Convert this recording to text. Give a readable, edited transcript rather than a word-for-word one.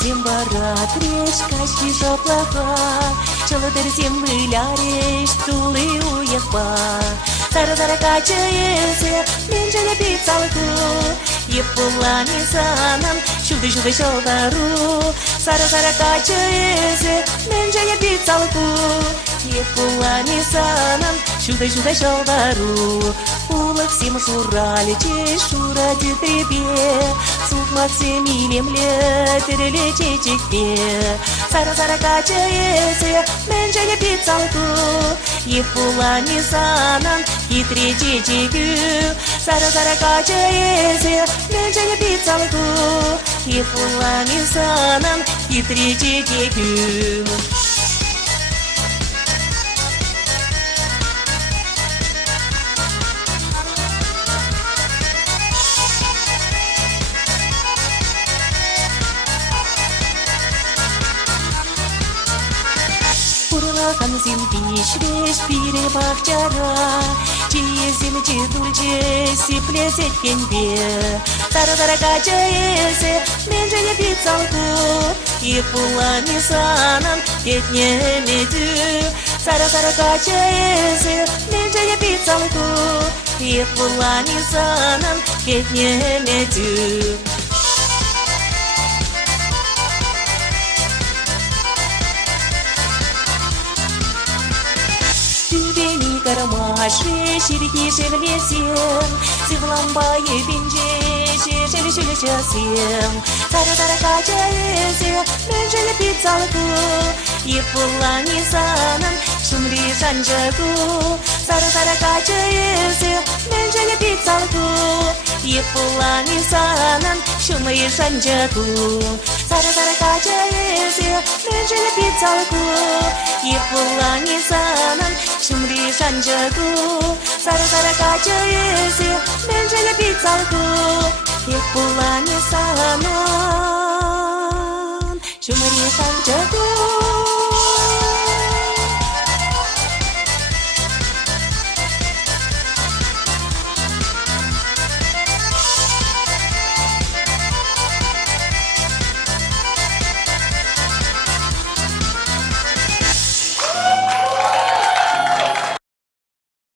Тим барат речь, качки жоплаха, Чолодыр тим выляреш, тулы уехба. Сара-сара качаезе, менжене пицалку, Епулани санам, шуды-шуды шолдару. Сара-сара качаезе, менжене пицалку, Епулани санам, шуды-шуды шолдару. Улах сим шурали, чешура дитребе, Сух Максимилем ле, тереле чечекпе. Сара-сара качаезе, менжене пицалку, Епулани санам, хитрее чечекю. Сара-сара качаезе, менжене пицалку, Епулани санам, хитрее чечекю. Kanzim pişreş pire bahçara, Çiyezim çidulce siplezet kenbe. Tara-tara kacayeze, menjene pizalku, Епулани санам, кетне медю. Тара-тара качаезе, менжене пицалку, Епулани санам, кетне медю. Кармаши, ширики шевелесем, Сивламбае бинже, шевели часем. Тара-тара качаезе, менжене пицалку, Епулани санам, шумри шанжаку. Тара-тара качаезе, менжене пицалку, Епулани санам, шумри шанжаку. Тара-тара качаезе, менжене пицалку, Епулани санам, шумри шанжаку. Сара-сара качаезе, менжене пицалку, Епулани санам.